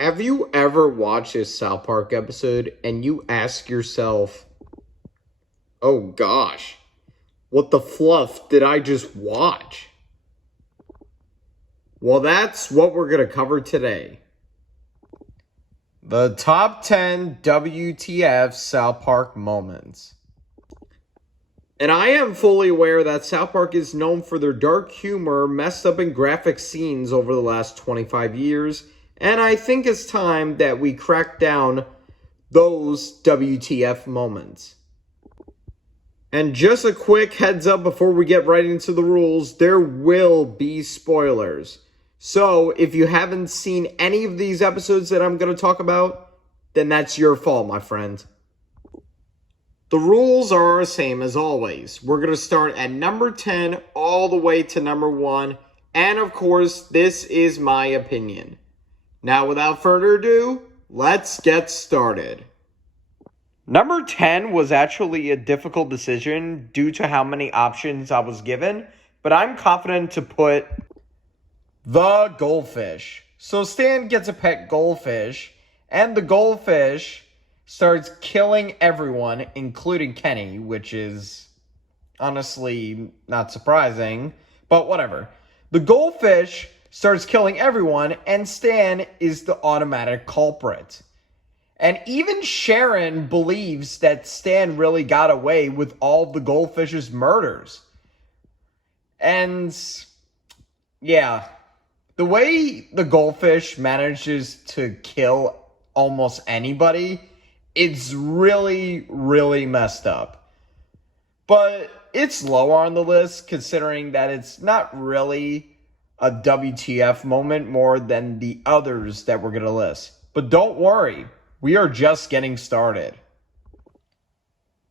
Have you ever watched a South Park episode and you ask yourself, oh gosh, what the fluff did I just watch? Well, that's what we're going to cover today. The top 10 WTF South Park moments. And I am fully aware that South Park is known for their dark humor, messed up and graphic scenes over the last 25 years, and I think it's time that we crack down those WTF moments. And just a quick heads up before we get right into the rules, there will be spoilers. So if you haven't seen any of these episodes that I'm going to talk about, then that's your fault, my friend. The rules are the same as always. We're going to start at number 10 all the way to number 1. And of course, this is my opinion. Now, without further ado, let's get started. Number 10 was actually a difficult decision due to how many options I was given, but I'm confident to put the goldfish. So Stan gets a pet goldfish, and the goldfish starts killing everyone, including Kenny, which is honestly not surprising, but whatever. The goldfish starts killing everyone, and Stan is the automatic culprit. And even Sharon believes that Stan really got away with all the goldfish's murders. And yeah, the way the goldfish manages to kill almost anybody, it's really, really messed up. But it's lower on the list considering that it's not really a WTF moment more than the others that we're going to list. But don't worry, we are just getting started.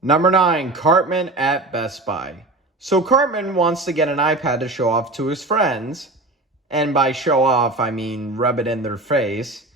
Number 9, Cartman at Best Buy. So Cartman wants to get an iPad to show off to his friends. And by show off, I mean rub it in their face.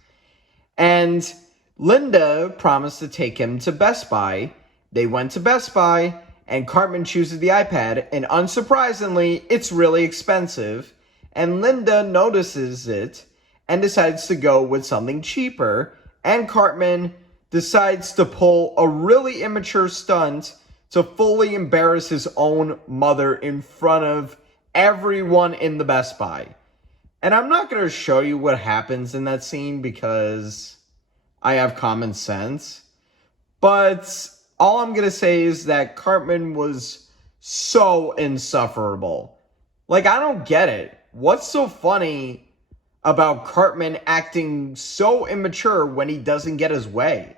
And Linda promised to take him to Best Buy. They went to Best Buy, and Cartman chooses the iPad, and unsurprisingly, it's really expensive. And Linda notices it and decides to go with something cheaper, and Cartman decides to pull a really immature stunt to fully embarrass his own mother in front of everyone in the Best Buy. And I'm not going to show you what happens in that scene because I have common sense. But all I'm going to say is that Cartman was so insufferable. Like, I don't get it. What's so funny about Cartman acting so immature when he doesn't get his way?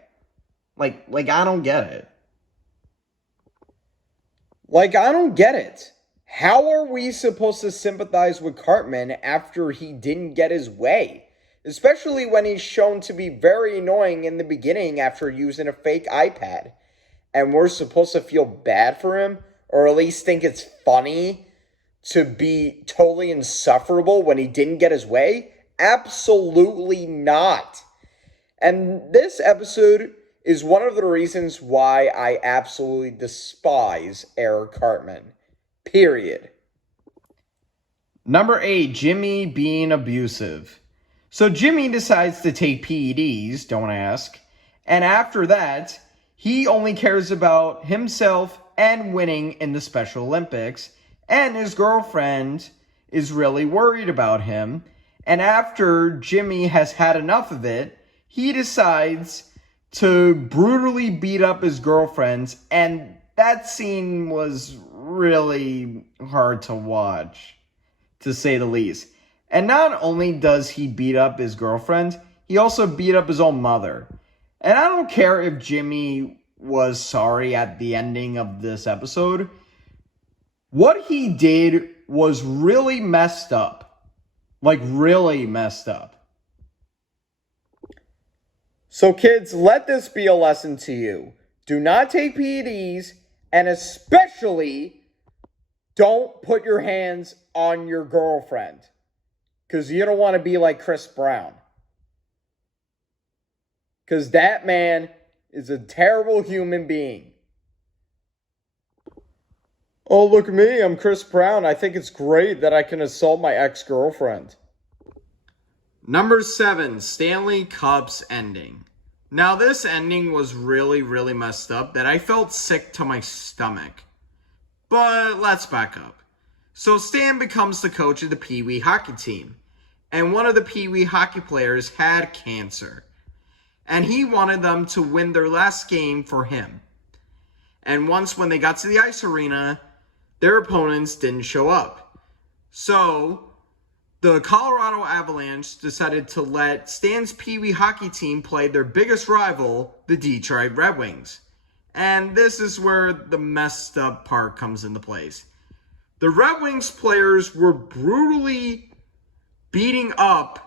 Like, I don't get it. I don't get it. How are we supposed to sympathize with Cartman after he didn't get his way? Especially when he's shown to be very annoying in the beginning after using a fake iPad. And we're supposed to feel bad for him? Or at least think it's funny to be totally insufferable when he didn't get his way? Absolutely not. And this episode is one of the reasons why I absolutely despise Eric Cartman. Period. Number 8, Jimmy being abusive. So Jimmy decides to take PEDs, don't ask. And after that, he only cares about himself and winning in the Special Olympics. And his girlfriend is really worried about him. And after Jimmy has had enough of it, he decides to brutally beat up his girlfriends. And that scene was really hard to watch, to say the least. And not only does he beat up his girlfriend, he also beat up his own mother. And I don't care if Jimmy was sorry at the ending of this episode. What he did was really messed up. Like, really messed up. So kids, let this be a lesson to you. Do not take PEDs, and especially don't put your hands on your girlfriend. Because you don't want to be like Chris Brown. Because that man is a terrible human being. Oh, look at me, I'm Chris Brown. I think it's great that I can assault my ex-girlfriend. Number 7, Stanley Cubs ending. Now this ending was really, really messed up that I felt sick to my stomach. But let's back up. So Stan becomes the coach of the Pee Wee hockey team. And one of the Pee Wee hockey players had cancer. And he wanted them to win their last game for him. And once when they got to the ice arena, their opponents didn't show up. So the Colorado Avalanche decided to let Stan's Pee Wee hockey team play their biggest rival, the Detroit Red Wings. And this is where the messed up part comes into place. The Red Wings players were brutally beating up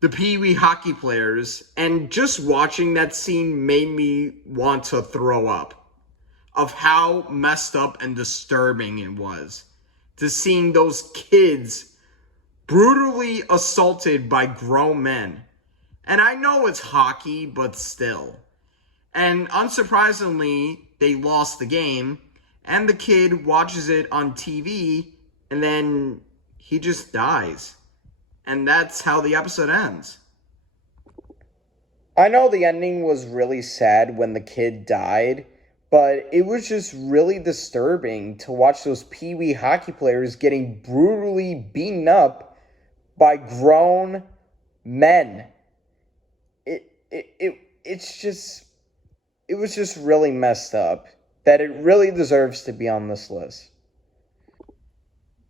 the Pee Wee hockey players, and just watching that scene made me want to throw up of how messed up and disturbing it was to seeing those kids brutally assaulted by grown men. And I know it's hockey, but still. And unsurprisingly, they lost the game, and the kid watches it on TV, and then he just dies. And that's how the episode ends. I know the ending was really sad when the kid died, but it was just really disturbing to watch those Pee Wee hockey players getting brutally beaten up by grown men. It was just really messed up that it really deserves to be on this list.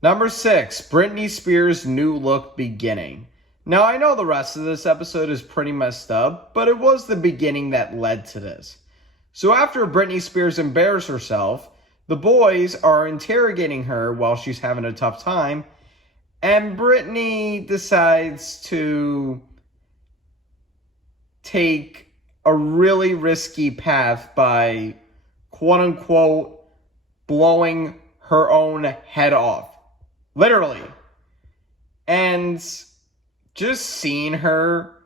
Number 6, Britney Spears' new look beginning. Now I know the rest of this episode is pretty messed up, but it was the beginning that led to this. So after Britney Spears embarrassed herself, the boys are interrogating her while she's having a tough time, and Britney decides to take a really risky path by, quote-unquote, blowing her own head off. Literally. And just seeing her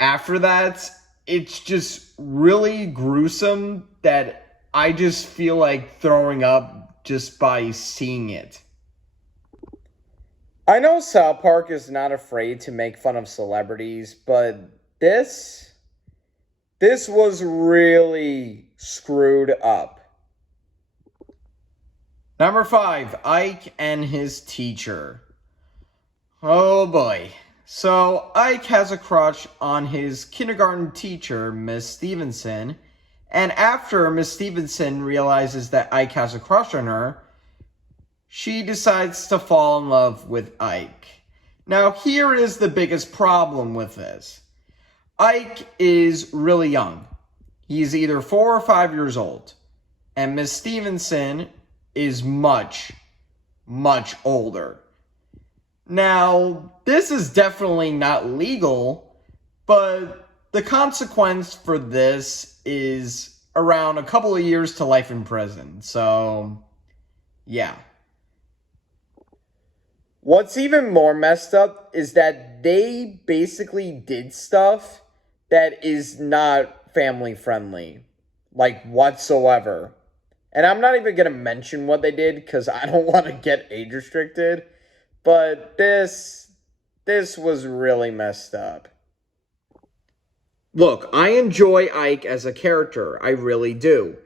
after that, it's just really gruesome that I just feel like throwing up just by seeing it. I know South Park is not afraid to make fun of celebrities, but this was really screwed up. Number 5, Ike and his teacher. Oh boy. So Ike has a crush on his kindergarten teacher, Miss Stevenson, and after Miss Stevenson realizes that Ike has a crush on her, she decides to fall in love with Ike. Now, here is the biggest problem with this. Ike is really young. He's either 4 or 5 years old. And Miss Stevenson is much, much older. Now, this is definitely not legal, but the consequence for this is around a couple of years to life in prison. So, yeah. What's even more messed up is that they basically did stuff that is not family friendly, like whatsoever. And I'm not even going to mention what they did because I don't want to get age restricted, but this was really messed up. Look, I enjoy Ike as a character, I really do.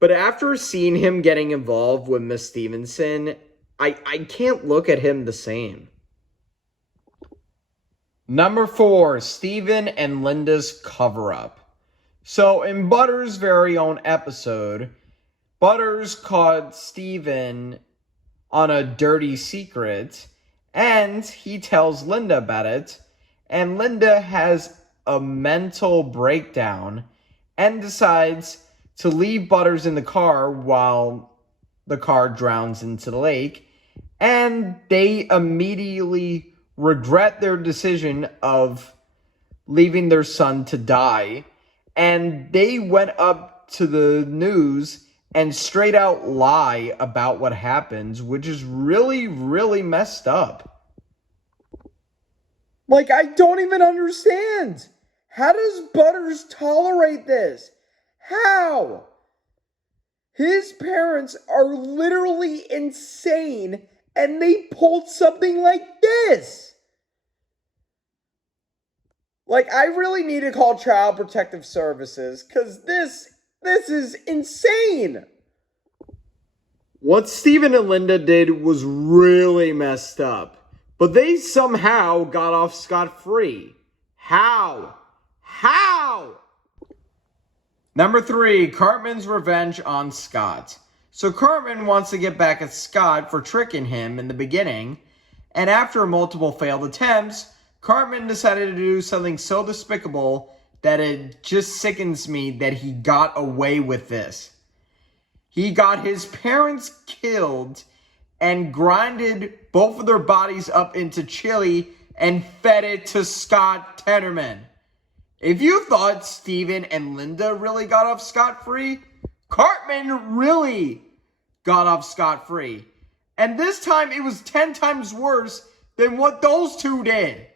But after seeing him getting involved with Miss Stevenson, I can't look at him the same. Number 4, Steven and Linda's cover-up. So in Butters' very own episode, Butters caught Steven on a dirty secret, and he tells Linda about it, and Linda has a mental breakdown and decides to leave Butters in the car while the car drowns into the lake, and they immediately regret their decision of leaving their son to die, and they went up to the news and straight out lie about what happens, which is really, really messed up. Like, I don't even understand. How does Butters tolerate this? How? His parents are literally insane, and they pulled something like this. Like, I really need to call Child Protective Services, because this is insane. What Steven and Linda did was really messed up, but they somehow got off scot-free. How? How? Number 3, Cartman's revenge on Scott. So Cartman wants to get back at Scott for tricking him in the beginning, and after multiple failed attempts, Cartman decided to do something so despicable that it just sickens me that he got away with this. He got his parents killed and grinded both of their bodies up into chili and fed it to Scott Tenorman. If you thought Steven and Linda really got off scot-free, Cartman really got off scot-free. And this time it was 10 times worse than what those two did.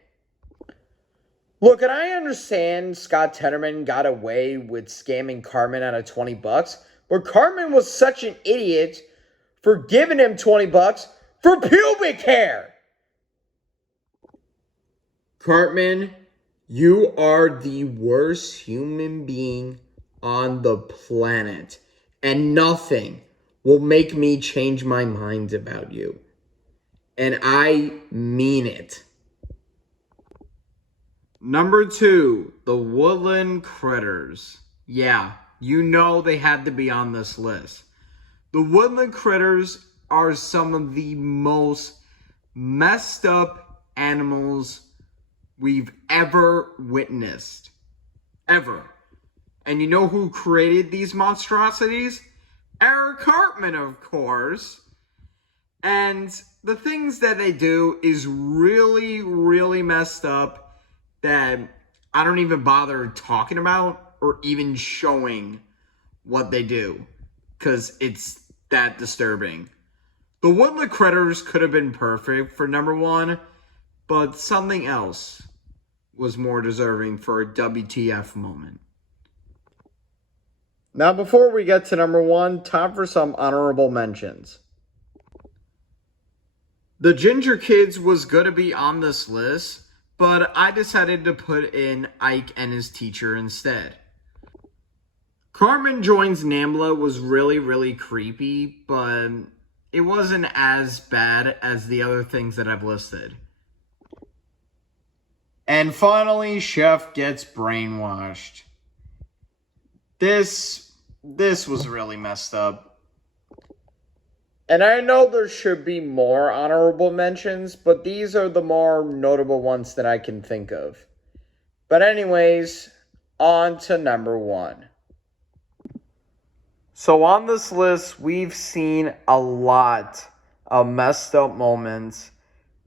Look, and I understand Scott Tenorman got away with scamming Cartman out of $20, but Cartman was such an idiot for giving him $20 for pubic hair. Cartman, you are the worst human being on the planet, and nothing will make me change my mind about you. And I mean it. Number 2, the Woodland Critters. Yeah, you know they had to be on this list. The Woodland Critters are some of the most messed up animals we've ever witnessed. Ever. And you know who created these monstrosities? Eric Cartman, of course. And the things that they do is really, really messed up that I don't even bother talking about or even showing what they do, because it's that disturbing. The Woodland Critters could have been perfect for number 1, but something else was more deserving for a WTF moment. Now, before we get to number 1, time for some honorable mentions. The Ginger Kids was going to be on this list, but I decided to put in Ike and his teacher instead. Cartman Joins Nambla was really, really creepy, but it wasn't as bad as the other things that I've listed. And finally, Chef Gets Brainwashed. This was really messed up. And I know there should be more honorable mentions, but these are the more notable ones that I can think of. But anyways, on to number 1. So on this list, we've seen a lot of messed up moments,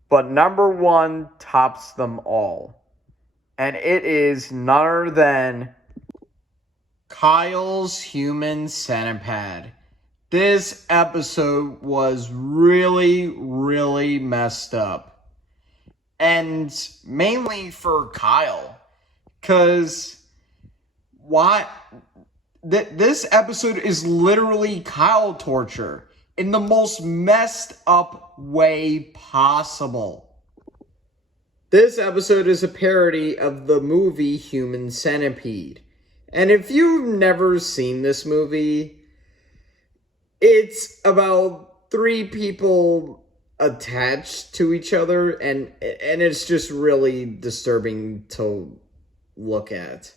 but number 1 tops them all. And it is none other than Kyle's Human Centipede. This episode was really, really messed up. And mainly for Kyle. Because this episode is literally Kyle torture in the most messed up way possible. This episode is a parody of the movie Human Centipede. And if you've never seen this movie, it's about 3 people attached to each other, and it's just really disturbing to look at.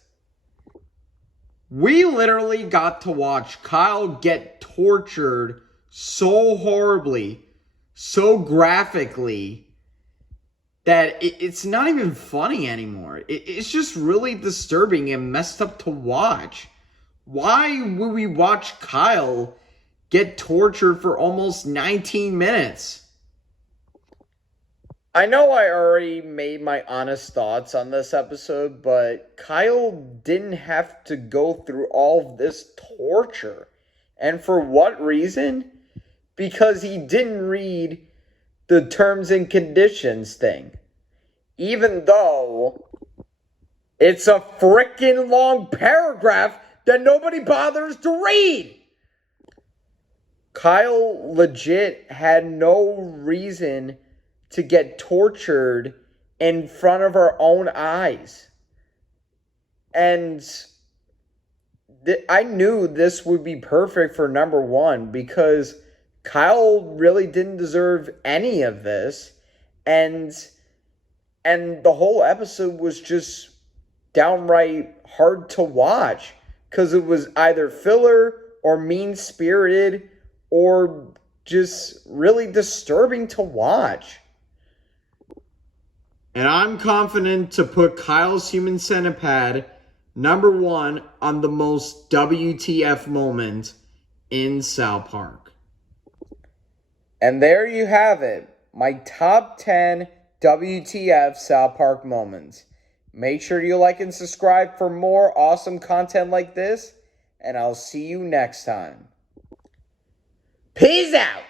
We literally got to watch Kyle get tortured so horribly, so graphically, that it's not even funny anymore. It's just really disturbing and messed up to watch. Why would we watch Kyle get tortured for almost 19 minutes? I know I already made my honest thoughts on this episode, but Kyle didn't have to go through all of this torture. And for what reason? Because he didn't read the terms and conditions thing. Even though it's a freaking long paragraph that nobody bothers to read. Kyle legit had no reason to get tortured in front of our own eyes. And I knew this would be perfect for number one because Kyle really didn't deserve any of this. And the whole episode was just downright hard to watch because it was either filler or mean-spirited or just really disturbing to watch. And I'm confident to put Kyle's Human Centipede number one on the most WTF moment in South Park. And there you have it, my top 10 WTF South Park moments. Make sure you like and subscribe for more awesome content like this, and I'll see you next time. Peace out!